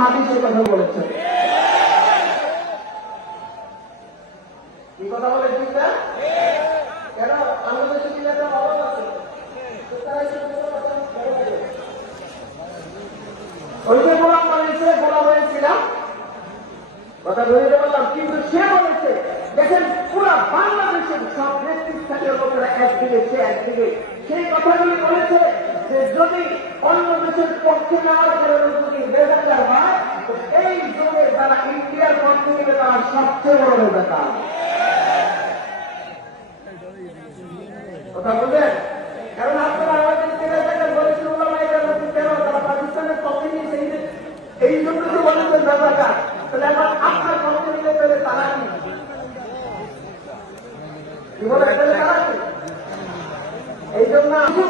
হাদিসে কথা বলেছেন। কি কথা বলে ঠিক না? কেন আমাদের দেশে কি একটা অভাব আছে? ওই যে গোলাম বলেছে, গোলাম হয়েছিলাম, কথা ধরে বললাম, কিন্তু সে বলেছে দেখেন পুরা বাংলাদেশের সব নেতৃস্থানীয় লোকেরা একদিকে, সে একদিকে সেই কথাগুলি বলেছে যে যদি অন্য দেশের পক্ষে নেওয়ার কারণে যদি বেজার হয় তো এই যুগে তারা ইন্ডিয়ার পক্ষে নিলে তারা সবচেয়ে বড় বেজার। কথা বলবেন? কারণ আপনারা আমাদের কেনাকাটা বলেছেন কেন তারা পাকিস্তানের পক্ষে নিয়েছে এই জন্য তো বলেছেন বেজার। তাহলে আমার আপনার পক্ষে নিলে পেলে তারা কি বলে তারা কি? এই জন্য আমি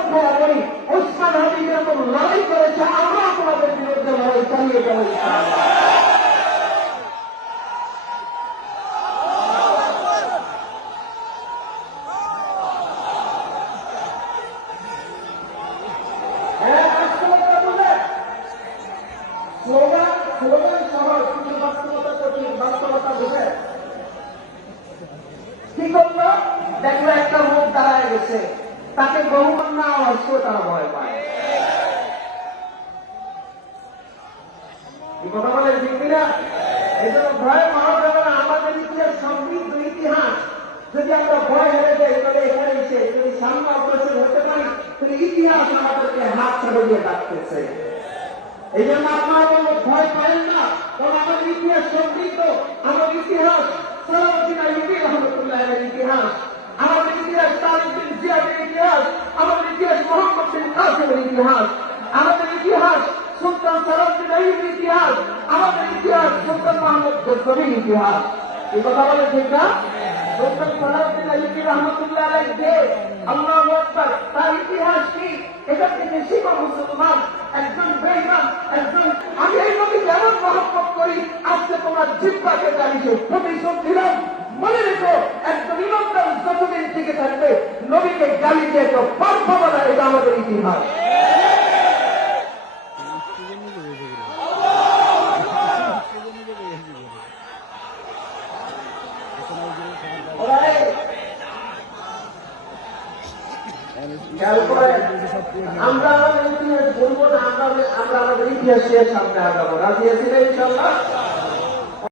ওসমান হাদি যেরকম লড়াই করেছে আমরা তোমাদের বিরুদ্ধে লড়াই চালিয়ে যাবো। কি করলো? দেখলো একটা মুখ দাঁড়ায় গেছে, তাকে বহুমান না আসলেও তারা ভয় পায়। কি কথা বলে ঠিক কিনা? এই জন্য ভয় পাওয়া যাবে না। আমাদের ইতিহাস, সমৃদ্ধ ইতিহাস, যদি আমরা ভয় হেরে যাই তাহলে এখানে এসে যদি সামনে অগ্রসর হতে পারি তাহলে ইতিহাস আমাদেরকে হাত ছেড়ে দিয়ে ডাকতেছে। এই জন্য আপনারা কোনো ভয় পাবেন না, কারণ আমাদের ইতিহাস সমৃদ্ধ। আমাদের ইতিহাস সালাউদ্দিন আইয়ুবী রহমতুল্লাহের ইতিহাস, আমাদের ইতিহাস তারিক বিন জিয়াদের ইতিহাস, আমাদের ইতিহাস মোহাম্মদ বিন কাসিমের ইতিহাস, আমাদের ইতিহাস সুলতান সালাউদ্দিন আইয়ুবীর ইতিহাস, আমাদের ইতিহাস সুলতান মাহমুদ গজনবীর ইতিহাস। এই কথা বলে ঠিক না? সুলতান সালাউদ্দিন আইয়ুবী রহমতুল্লাহ আলাইহি আল্লাহু আকবার, তার ইতিহাস কি? এটা থেকে শিখো মুসলমান, একজন বেঈমান, একজন আমি এই নবীকে এমন মহব্বত করি আজকে তোমার জিহ্বাকে চালিয়ে প্রতিশোধ দিলাম। মনে রেখো একজন ইমানদার যতদিন থেকে থাকবে নবীকে গালি দিয়ে তো পারব না। এটা আমাদের ইতিহাস। আমরা আমাদের ইতিহাস বলবো না, আমরা আমাদের ইতিহাসের সামনে আগাবো। রাজি আছি না ইনশাআল্লাহ?